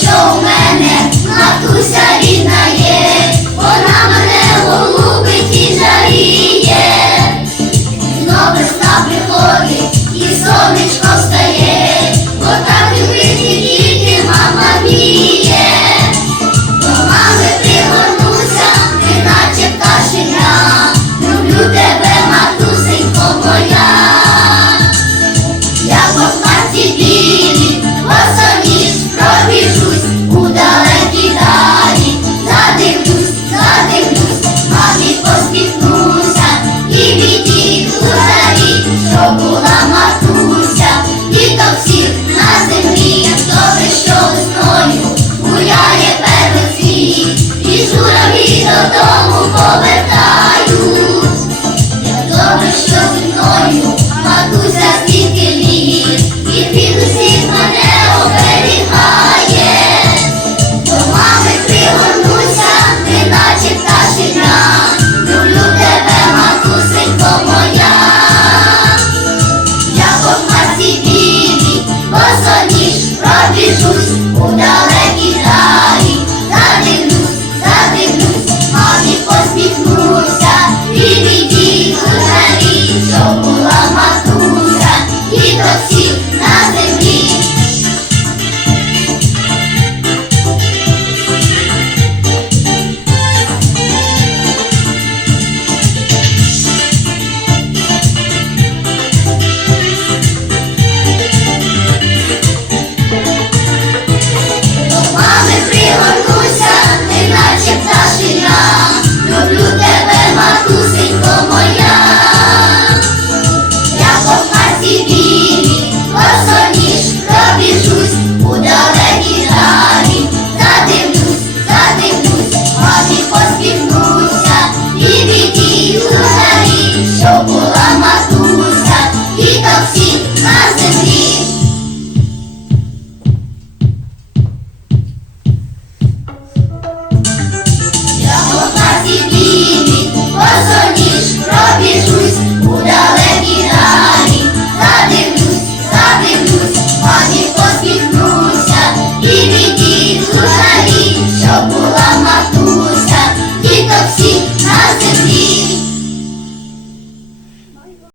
що в мене матуся рідна є, вона мене голубить і жаріє, знов весна приходить і сонечко встає, бо так любити тільки мама вміє. До мами пригорнуся, неначе пташеня, люблю тебе, матусенько моя.